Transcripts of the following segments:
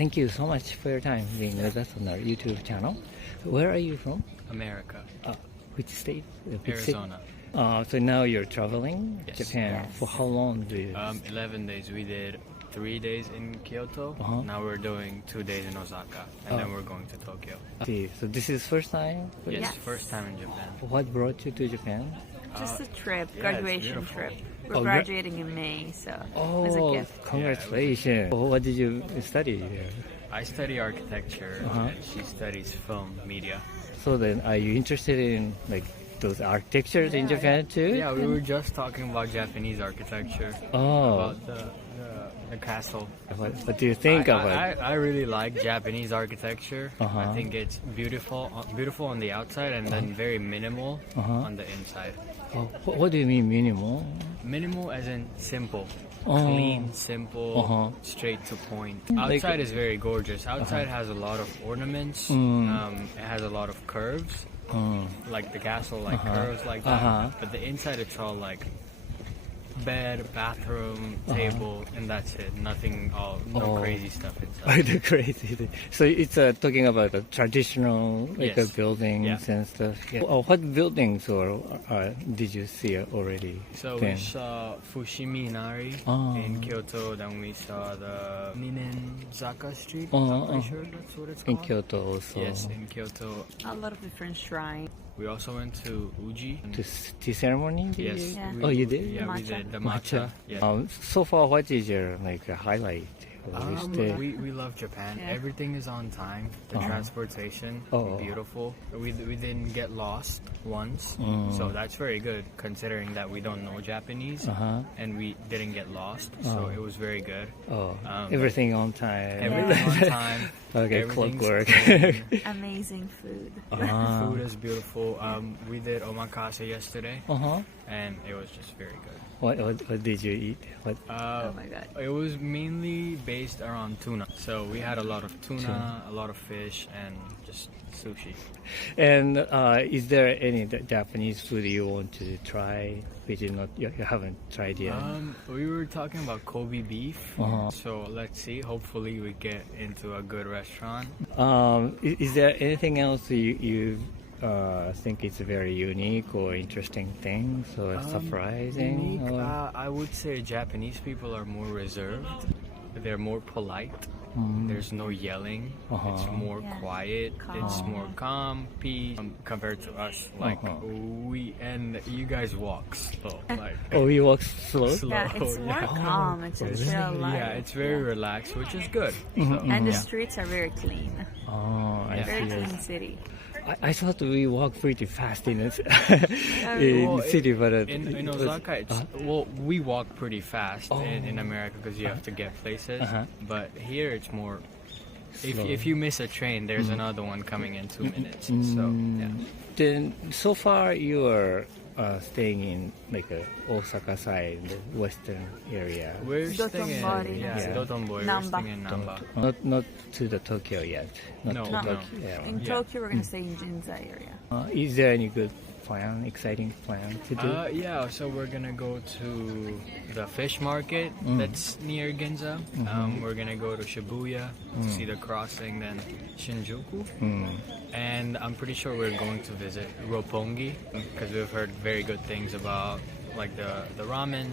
thank you so much for your time being with us on our YouTube channel. Where are you from? America. Which state? Arizona. So now you're traveling Japan. Yes. For how long do you? 11 days. We did 3 days in Kyoto. Now we're doing 2 days in Osaka, and then we're going to Tokyo. See, so this is first time? Yes, Yes. first time in Japan. What brought you to Japan? Just a trip, it's graduation beautiful. trip. We're Oh, graduating in May, so as a gift. Congratulations. What did you study here? I study architecture, and she studies film media. So then, are you interested in like those architectures in Japan too? Yeah, we were just talking about Japanese architecture, Oh, about the castle. what do you think about? I really like Japanese architecture. Uh-huh. I think it's beautiful on the outside and then very minimal on the inside. Oh, what do you mean minimal? Minimal as in simple. Oh. Clean, simple, Uh-huh. straight to point. Like- Outside is very gorgeous. Outside has a lot of ornaments. It has a lot of curves. Like the castle, like curves like that. But the inside, it's all like bed, bathroom, table, and that's it. Nothing, no crazy stuff inside. The crazy. So it's talking about the traditional like Yes. buildings and stuff. Yeah. Oh, what buildings or did you see already? So then? we saw Fushimi Inari in Kyoto. Then we saw the Ninenzaka Street. I'm pretty sure that's what it's In called. Kyoto also. Yes, in Kyoto. A lot of different shrines. We also went to Uji. To tea ceremony? Did Yes. you? Yeah. Oh, you did? Yeah, we Matcha. did the matcha. Yeah. So far, what is your like highlight? We love Japan. Yeah. Everything is on time. The transportation, beautiful. We didn't get lost once, so that's very good considering that we don't know Japanese, and we didn't get lost. So it was very good. Everything on time. Everything on time. Okay, Everything's clockwork. clean. Amazing food. Food is beautiful. We did omakase yesterday, and it was just very good. What did you eat? Oh my god. It was mainly based around tuna. So we had a lot of tuna, a lot of fish, and just sushi. And is there any Japanese food you want to try which you haven't tried yet? We were talking about Kobe beef. So let's see. Hopefully we get into a good restaurant. Is there anything else you think it's a very unique or interesting thing, so surprising? Unique, I would say Japanese people are more reserved. They're more polite. There's no yelling. It's more quiet. It's more calm, peace compared to us. Like you guys walk slow. Like We walk slow? Yeah, it's more calm. It's a chill life. yeah, it's very relaxed, which is good. And the streets are very clean. I Very see. clean city. I thought we walk pretty fast in the Well, city, but in Osaka, we walk pretty fast in America because you have to get places. But here it's more. If you miss a train, there's another one coming in 2 minutes. So yeah. Then so far you are staying in like a Osaka side, the western area. We're staying in Dotonbori. Dotonbori. We're Namba. staying in Namba. Not to the Tokyo yet. No, to no. Tokyo. Yeah. In Tokyo, we're gonna stay in Ginza area. Is there any good plan, exciting plan to do? Yeah, so we're gonna go to the fish market that's near Ginza. We're gonna go to Shibuya to see the crossing, then Shinjuku. And I'm pretty sure we're going to visit Roppongi because we've heard very good things about like the ramen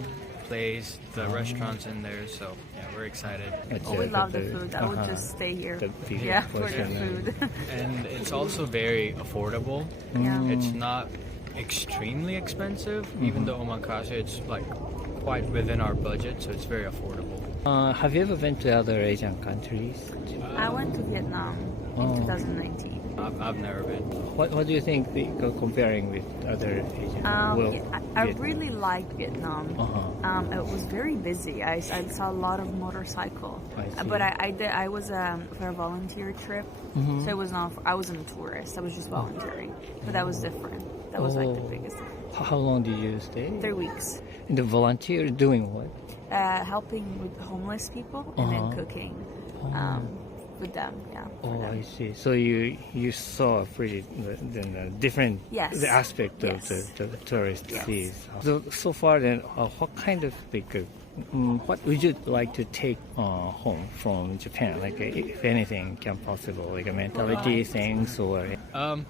place, the restaurants in there. So yeah, we're excited. We love the food. I would just stay here. Yeah, for the food. And it's also very affordable. Yeah. It's not extremely expensive, even though omakase it's like quite within our budget, so it's very affordable. Have you ever been to other Asian countries? I went to Vietnam in 2019. I've never been. What do you think comparing with other Asian? I really liked Vietnam. It was very busy. I saw a lot of motorcycle. I see. But I was for a volunteer trip, so it was not. I wasn't a tourist. I was just volunteering. But that was different. That was like the biggest difference. How long did you stay? 3 weeks. And the volunteer doing what? Helping with homeless people and then cooking with them. Yeah. for them. I see. So you saw pretty the different Yes. the aspect of Yes. the tourist Yes. sees. So far then, what kind of like what would you like to take home from Japan? Like, if anything can possible, like a mentality things or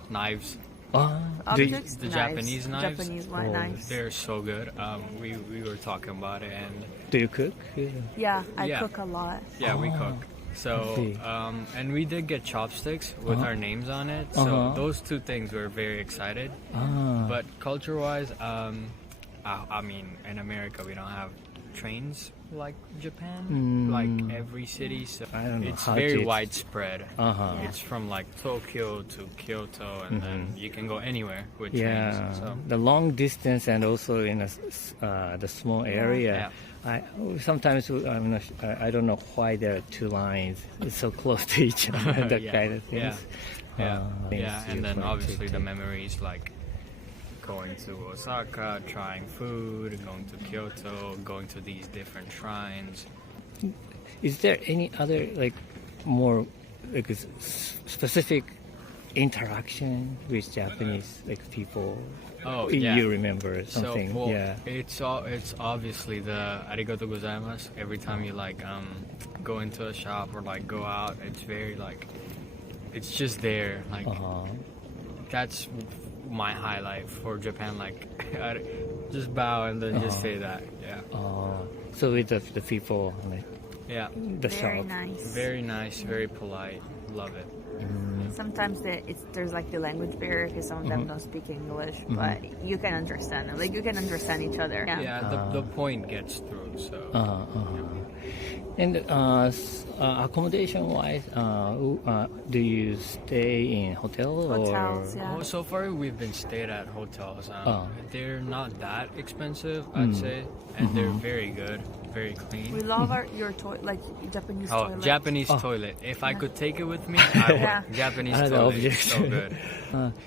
Knives. Objects, The knives. Japanese knives. Japanese knives. They're so good. We were talking about it, and do you cook? Yeah, I Yeah. cook a lot. yeah, we cook. I So, see. and we did get chopsticks with our names on it. So those two things we're very excited. But culture-wise, I mean, in America we don't have trains like Japan, like every city. So I don't know it's how very to- widespread. Uh-huh. It's from like Tokyo to Kyoto, and then you can go anywhere with Yeah, trains. So. the long distance and also in the small area. I sometimes I'm not, I don't know why there are two lines. It's so close to each other. That Yeah. kind of things. Yeah, and then you're obviously the to- memories like going to Osaka, trying food, going to Kyoto, going to these different shrines. Is there any other like more like specific interaction with Japanese like people? Oh, yeah. You remember something? So, well, yeah. it's obviously the arigato gozaimasu. Every time you like go into a shop or like go out, it's very like it's just there. Like that's my highlight for Japan. Like just bow and then just say that. Yeah. So with the people, like, Yeah. the Very shop. nice. Very nice, very polite. Love it. Sometimes there's like the language barrier because some of them don't speak English, but you can understand them. Like you can understand each other. Yeah, the point gets through. So. And accommodation-wise, do you stay in hotel Hotels, or? yeah. Oh, so far we've been stayed at hotels. They're not that expensive, I'd say, and they're very good, very clean. We love your toilet, like Japanese Oh, toilet. Japanese toilet. If I could take it with me, I would. Yeah. Japanese Another toilet is objection. so good.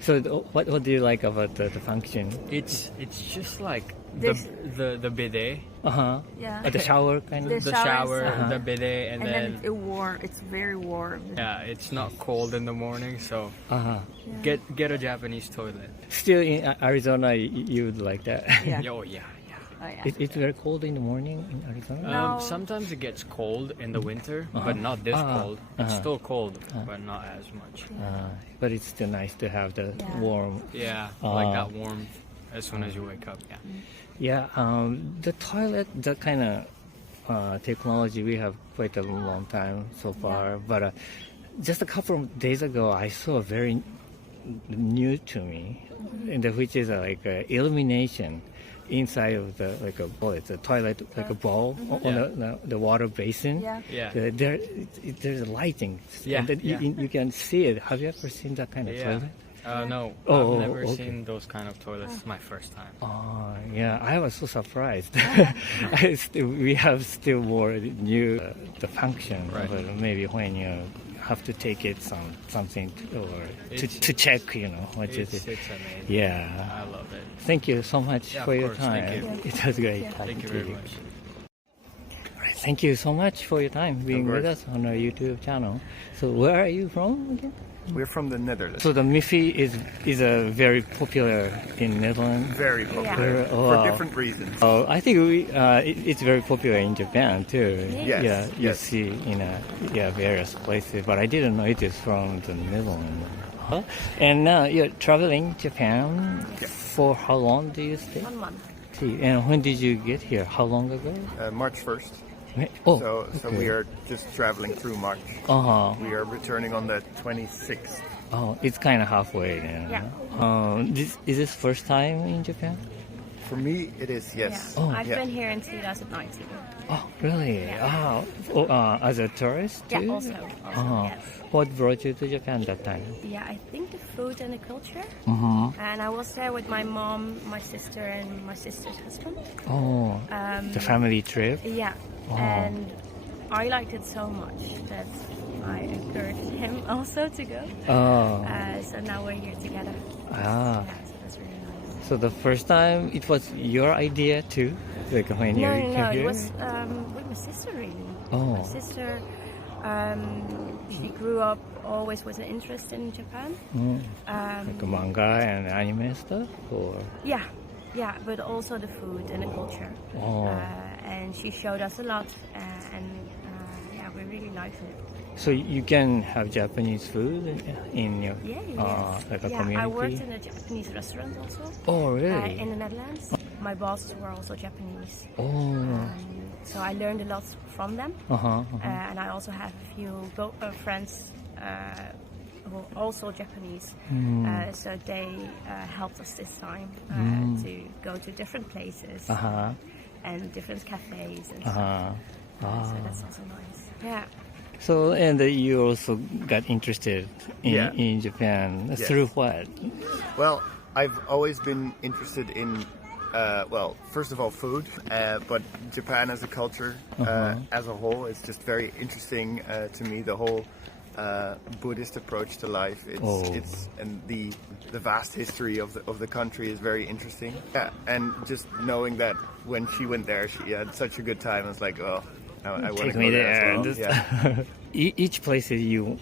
So what do you like about the function? It's just like This- the bidet, Yeah. The shower kind of. the shower shower, is, the bidet, and And then then it's very warm. yeah, it's not cold in the morning, so get a Japanese toilet. Still in Arizona, you would like that. Yeah. Oh yeah. Oh, yeah. It's very cold in the morning in Arizona. No. Sometimes it gets cold in the winter, but not this cold. It's still cold, but not as much. But it's still nice to have the warm. Yeah, like that warmth as soon as you wake up. Yeah. Yeah, the toilet, the kind of technology we have quite a long time so far. But just a couple of days ago, I saw a very new to me, which is like illumination inside of the like a bowl. It's a toilet like a bowl on the water basin. Yeah. Yeah. There's lighting. Yeah, And then yeah. you can see it. Have you ever seen that kind of Yeah. toilet? No, Oh, I've never okay. seen those kind of toilets. It's my first time. Yeah, I was so surprised. We have still more new the function, Right. but maybe when you have to take it something to check, what is It's it? amazing. Yeah. I love it. Thank you so much Yeah, for of your course. time. Thank you. It was great. Thank you very much. All right, thank you so much for your time being with us on our YouTube channel. So where are you from again? We're from the Netherlands. So the Miffy is a very popular in Netherlands. Very popular Oh, for wow. different reasons. I think it's very popular in Japan too. Yes, Yeah, you yes. see in various places, but I didn't know it is from the Netherlands. And now you're traveling Japan. For how long do you stay? 1 month. See, and when did you get here? How long ago? March 1st. Oh, So we are just traveling through March. We are returning on the 26th. Oh, it's kind of halfway then. Yeah. Is this first time in Japan? For me, it is, yes. Oh, I've yeah. been here in 2019. Oh, really? As a tourist too? Yeah, also yes. What brought you to Japan that time? Yeah, I think the food and the culture. Mm-hmm. And I was there with my mom, my sister, and my sister's husband. Oh, the family trip? Yeah, and I liked it so much that I encouraged him also to go. Oh, So now we're here together. ah. Yeah, so that's really nice. So the first time it was your idea too? Like when you came No, here? it was with my sister really. Oh. My sister, she grew up always with an interest in Japan. Like manga and anime stuff? Or? Yeah, but also the food and the culture. Oh. and she showed us a lot, and yeah, we really liked it. So you can have Japanese food in your like a community? I worked in a Japanese restaurant also. Oh, really? In the Netherlands. My bosses were also Japanese. Oh. So I learned a lot from them. And I also have a few friends who are also Japanese. So they helped us this time to go to different places and different cafes and stuff. So that's also nice. Yeah. So, and you also got interested in Japan through what? Well, I've always been interested in, well, first of all, food, but Japan as a culture as a whole is just very interesting to me. The whole Buddhist approach to life, it's and the vast history of the country is very interesting. Yeah, and just knowing that when she went there, she had such a good time. I was like, oh, I want to go there as well. Yeah. Each place that you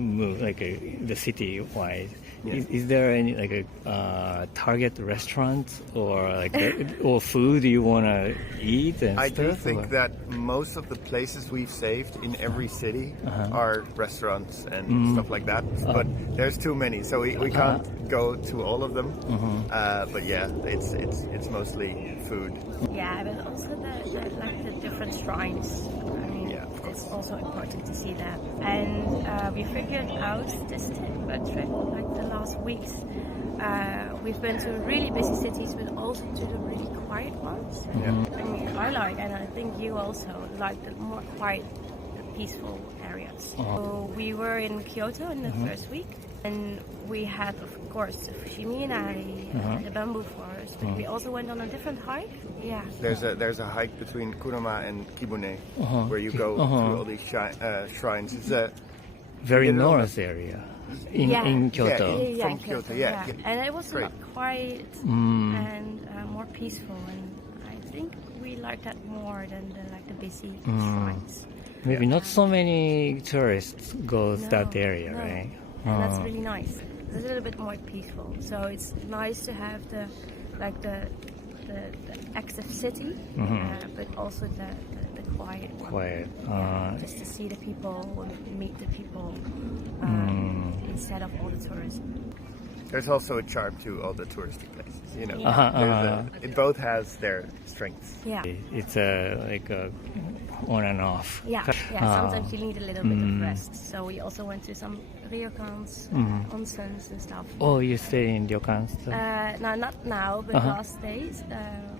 move, like the city wise, is there any like a target restaurant or like or food you want to eat? And I stuff, do think that most of the places we've saved in every city are restaurants and stuff like that. But there's too many, so we can't go to all of them. But yeah, it's mostly food. Yeah, but also the different shrines. I mean, it's also important to see that. And we figured out this trip, like the last weeks. We've been to really busy cities, but also to the really quiet ones. I mean, I like, and I think you also like the more quiet, peaceful areas. So we were in Kyoto in the first week, and we had, of course, the Fushimi and the bamboo forest, but we also went on a different hike. Yeah. There's a hike between Kurama and Kibune where you go through all these shrines. It's a very north area in Kyoto. From in Kyoto, And it was a lot quiet and more peaceful, and I think we like that more than the busy shrines. Maybe not so many tourists go to that area, right? And that's really nice. It's a little bit more peaceful. So it's nice to have the active city, but also the quiet one. Quiet. Just to see the people, meet the people, instead of all the tourists. There's also a charm to all the touristy places, you know. It both has their strengths. Yeah. It's like a on and off. Yeah. Sometimes you need a little bit of rest. So we also went to some ryokans, onsens and stuff. Oh, you stay in ryokans? No, not now, but last days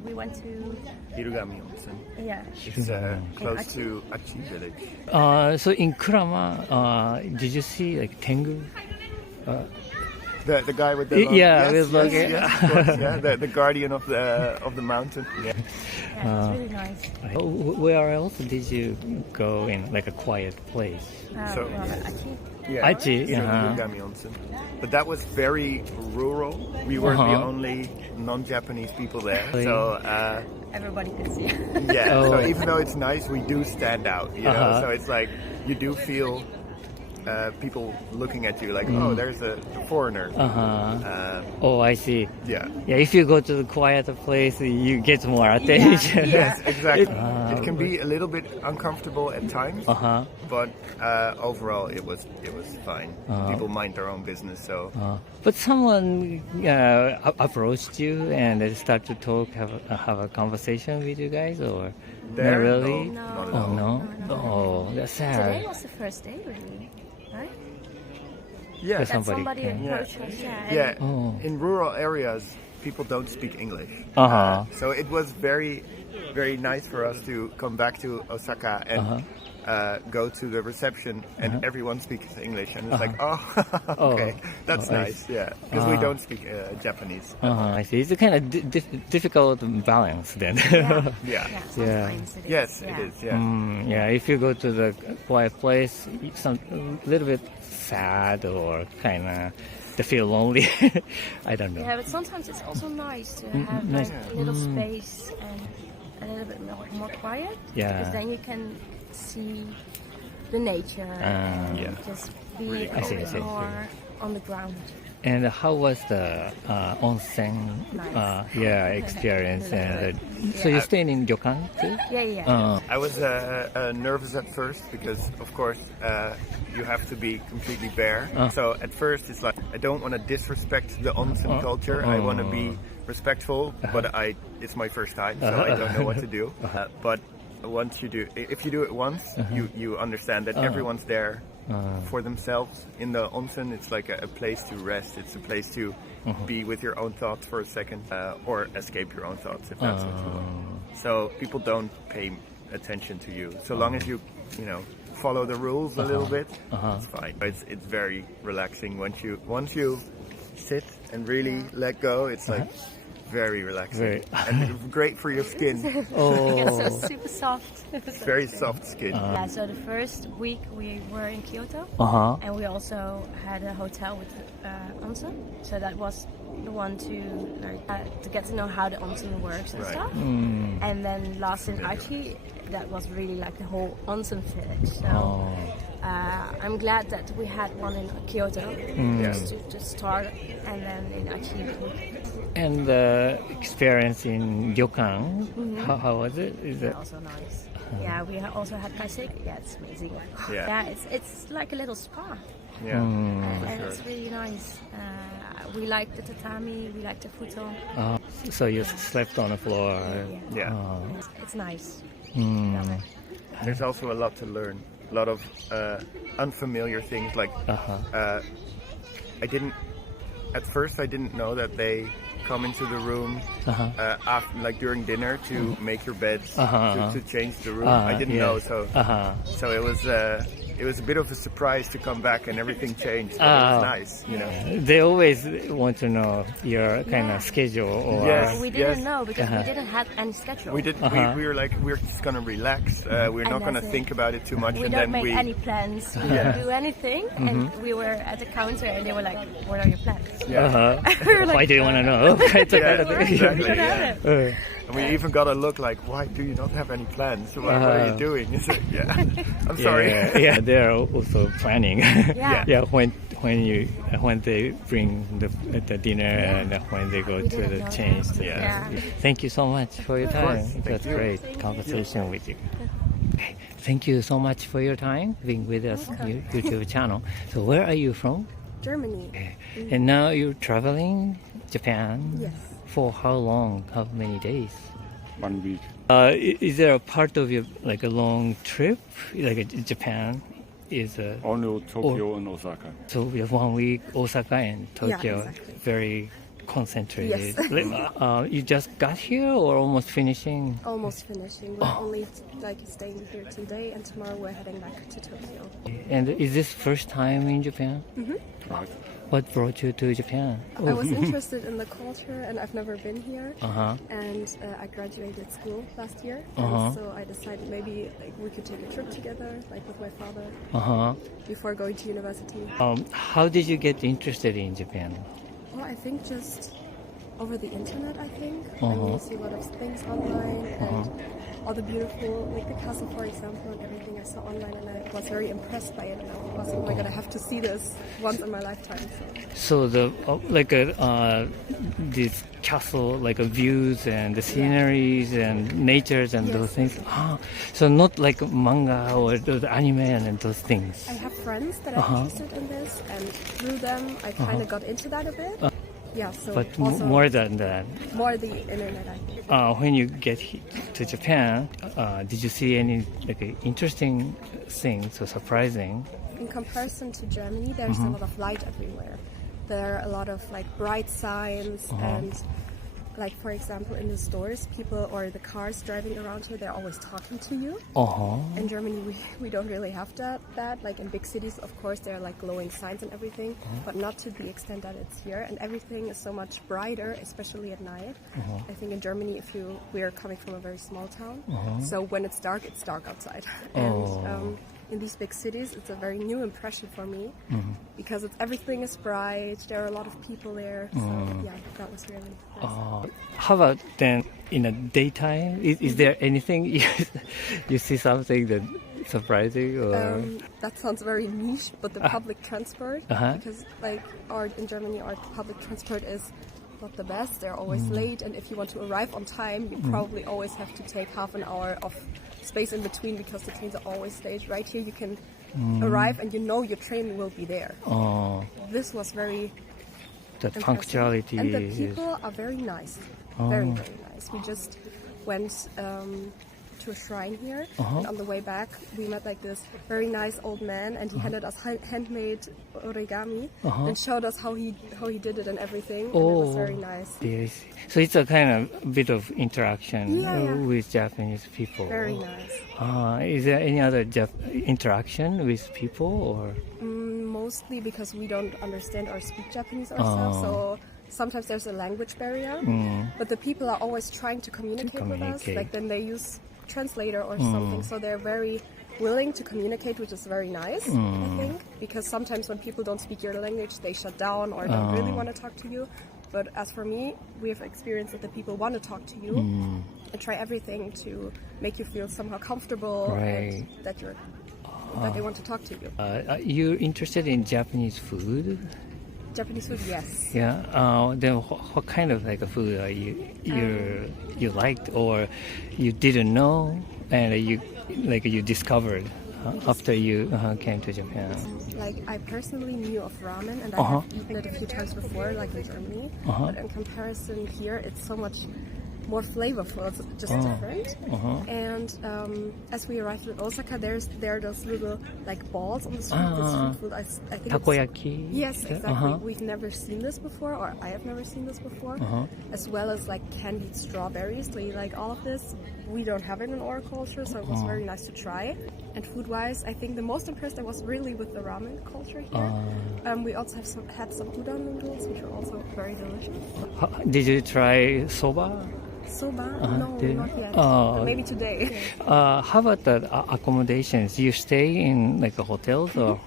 we went to Hirugami Onsen. Yeah. It's close to Achi village. So in Kurama, did you see like Tengu? The guy with the long, with long hair. yes, of course, the guardian of the mountain. Yeah. Yeah, it's really nice. Where else did you go in like a quiet place? So- Achi. Achi, Hirugami Onsen. But that was very rural. We were the only non-Japanese people there. So Everybody could see. yeah. So even though it's nice, we do stand out. You know. So it's like you do feel people looking at you like, oh, there's a foreigner. Oh, I see. Yeah. Yeah, if you go to the quieter place, you get more attention. Yes, exactly. It can be a little bit uncomfortable at times, but overall it was fine. People mind their own business, so. But someone approached you and they start to talk, have a conversation with you guys, or There? not really? No, not at Oh all. no. Oh, that's sad. Today was the first day, really, right? Yeah. That Somebody somebody came. approached us. Yeah. Oh. In rural areas, people don't speak English. So it was very, very nice for us to come back to Osaka and go to the reception, and everyone speaks English, and it's like, oh, okay, that's nice, yeah, because we don't speak Japanese. I see. It's a kind of difficult balance then. Yeah. Sometimes it is. Yes, yeah. it is. Yeah. Yeah, if you go to the quiet place, some little bit sad or kind of to feel lonely. I don't know. Yeah, but sometimes it's also nice to have like a little space and a little bit more quiet. Yeah. Because then you can see the nature and just be a I see, little I bit see. more on the ground. And how was the onsen experience? And so you're staying in ryokan too? Yeah. I was nervous at first because, of course, you have to be completely bare. So at first it's like I don't want to disrespect the onsen culture. I want to be respectful, but it's my first time, so I don't know what to do. But once you do, if you do it once, you understand that everyone's there for themselves. In the onsen, it's like a place to rest. It's a place to be with your own thoughts for a second, or escape your own thoughts if that's what you want. So people don't pay attention to you so long as you follow the rules a little bit. It's fine. It's very relaxing once you sit and really let go. It's like very relaxing and great for your skin. It's so super soft. Very soft skin. So the first week we were in Kyoto, and we also had a hotel with onsen. So that was the one to get to know how the onsen works and stuff. And then last in Aichi, that was really like the whole onsen village. So I'm glad that we had one in Kyoto to start, and then in Aichi. And the experience in ryokan, how was it? Is it Also nice. Yeah, we also had kaiseki. Yeah, it's amazing. It's like a little spa. And it's really nice. We like the tatami, we like the futon. So you slept on the floor? It's nice. There's also a lot to learn. A lot of unfamiliar things. Like at first I didn't know that they come into the room after, like during dinner, to make your beds, to change the room. I didn't know, so it was a bit of a surprise to come back and everything changed. But it was nice, They always want to know your kind of schedule. Or We didn't know because we didn't have any schedule. We didn't. We were like, we're just gonna relax. We're not gonna think about it too much. We and don't then make any plans. We don't do anything. And we were at the counter and they were like, "What are your plans?" Why do you want to know? Exactly. And we even got a look like, why do you not have any plans? What are you doing? I'm sorry. They're also planning. When they bring the dinner and when they go to the change. Thank you so much for your time. That's great conversation with you. Okay. Thank you so much for your time being with us on your YouTube channel. So where are you from? Germany. Okay. And now you're traveling Japan? Yes. For how long? How many days? 1 week. Is there a part of your like a long trip, like Japan? Is Only Tokyo and Osaka. so we have 1 week Osaka and Tokyo, exactly. very concentrated. Yes. You just got here or almost finishing? Almost finishing. We're only staying here today, and tomorrow we're heading back to Tokyo. And is this first time in Japan? Right. What brought you to Japan? I was interested in the culture, and I've never been here. And I graduated school last year, and so I decided maybe we could take a trip together, with my father, before going to university. How did you get interested in Japan? Well, I think just over the internet, I think. You see a lot of things online, and all the beautiful, like the castle, for example, and everything I saw online, and I was very impressed by it. And I was, oh my god, I have to see this once in my lifetime. So the this castle, views and the sceneries and natures and those things. So not like manga or the anime and those things. I have friends that are interested in this, and through them, I kind of got into that a bit. But more than that. More the internet, I think. When you get to Japan, did you see any interesting things or surprising? In comparison to Germany, there's a lot of light everywhere. There are a lot of bright signs and for example in the stores, people or the cars driving around here, they're always talking to you. In Germany we don't really have that. In big cities, of course, there are glowing signs and everything, but not to the extent that it's here, and everything is so much brighter, especially at night. I think in Germany, we are coming from a very small town, so when it's dark outside. And in these big cities, it's a very new impression for me, because everything is bright, there are a lot of people there, so that was really nice. How about then in the daytime? Is there anything you see something that surprising? Or That sounds very niche, but the public transport, because like in Germany, our public transport is not the best. They're always late, and if you want to arrive on time, you probably always have to take half an hour of space in between because the trains are always late. Right here, you can arrive and you know your train will be there. This was very that impressive. punctuality And the is. people are very nice, very nice. We just went to a shrine here, and on the way back we met like this very nice old man, and he handed us handmade origami and showed us how he did it and everything. And it was very nice. Yes. So it's a kind of bit of interaction with Japanese people. Very nice. Is there any other interaction with people or? Mostly because we don't understand or speak Japanese ourselves, so sometimes there's a language barrier. But the people are always trying to communicate with us. Like then they use translator or something, so they're very willing to communicate, which is very nice, I think, because sometimes when people don't speak your language, they shut down or don't really want to talk to you. But as for me, we have experienced that the people want to talk to you and try everything to make you feel somehow comfortable and that they want to talk to you. You're interested in Japanese food? Japanese food, yes. Yeah. Then what kind of like a food are you liked or you didn't know and you discovered after you came to Japan? Like I personally knew of ramen, and I have eaten it a few times before, like in Germany. But in comparison here, it's so much more flavorful. It's just different. And as we arrived in Osaka, there are those little like balls on the street. This street food. I think Takoyaki? Yes, exactly. We've never seen this before, or I have never seen this before. As well as like candied strawberries. So like all of this, we don't have it in our culture, so it was very nice to try. And food-wise, I think the most impressed I was really with the ramen culture here. We also had some udon noodles, which were also very delicious. Did you try soba? Soba? No, not yet. Maybe today. How about the accommodations? You stay in like a hotels or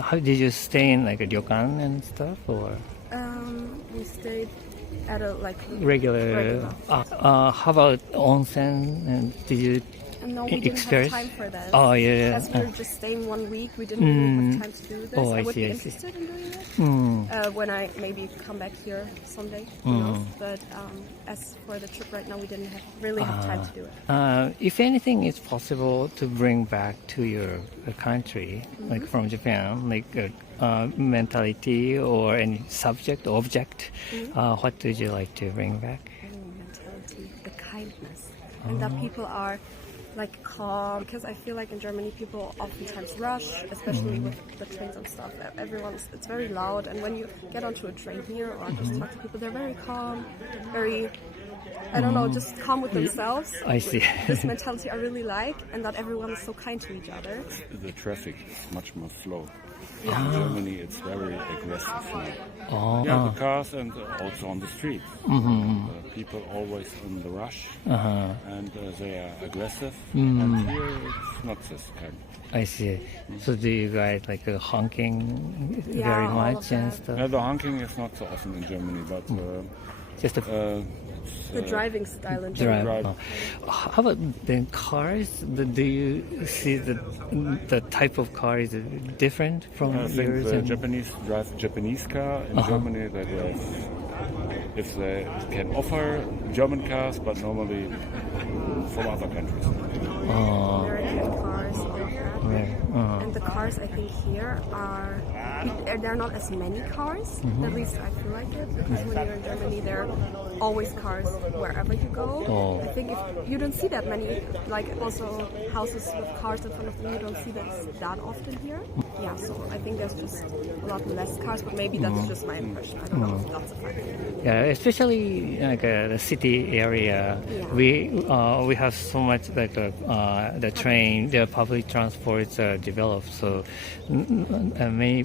how did you stay in like a ryokan and stuff or? We stayed at a like regular. How about onsen? And did you? No, we didn't have time for that. Oh yeah. As we were just staying 1 week, we didn't really have time to do this. I would be interested in doing it when I maybe come back here someday. Who knows? But as for the trip right now, we didn't really have time to do it. If anything is possible to bring back to your country, like from Japan, like mentality or any subject, object, what would you like to bring back? Mentality, the kindness, and that people are like calm, because I feel like in Germany people oftentimes rush, especially with the trains and stuff. It's very loud, and when you get onto a train here or just talk to people, they're very calm, very, I don't know, just calm with themselves. I see. This mentality I really like, and that everyone is so kind to each other. The traffic is much more slow. In Germany, it's very aggressive now. The cars and also on the streets. People always in the rush, and they are aggressive. And here, it's not this kind. I see. So do you guys like honking very much and stuff? The honking is not so often in Germany, but Just the driving style in Germany. How about the cars? Do you see the type of car is different from I think yours? the Japanese drive Japanese car. In Germany, they drive, if they can offer German cars, but normally from other countries. American cars, all of that. And the cars I think here there are not as many cars, at least I feel like it, because when you're in Germany there are always cars wherever you go. I think if you don't see that many, like also houses with cars in front of them, you don't see that often here. Yeah, so I think there's just a lot less cars, but maybe that's just my impression. I don't know if that's a fact. Yeah, especially like the city area, we have so much like the train, the public transports are developed, so many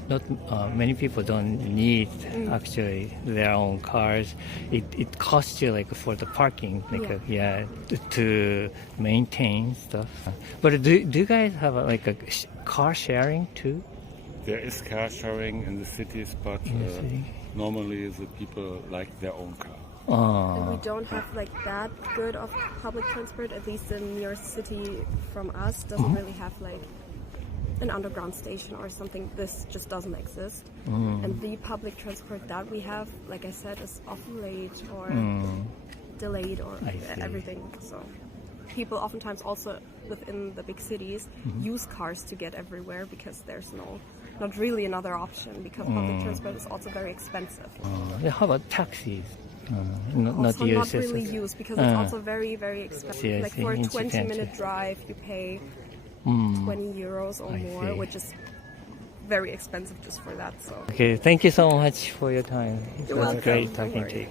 people don't need actually their own cars. It costs you like for the parking, to maintain stuff. But do you guys have like a car sharing too? There is car sharing in the cities, but normally the people like their own car. And we don't have like that good of public transport. At least in New York City, from us, doesn't really have like an underground station or something. This just doesn't exist. And the public transport that we have, like I said, is often late or delayed or everything. So people oftentimes also within the big cities use cars to get everywhere because there's not really another option because public transport is also very expensive. How about taxis? Not really used because it's also very, very expensive. Like for a 20-minute drive, you pay 20 euros or more, which is very expensive just for that. So okay, thank you so much for your time. It was welcome. great talking to you.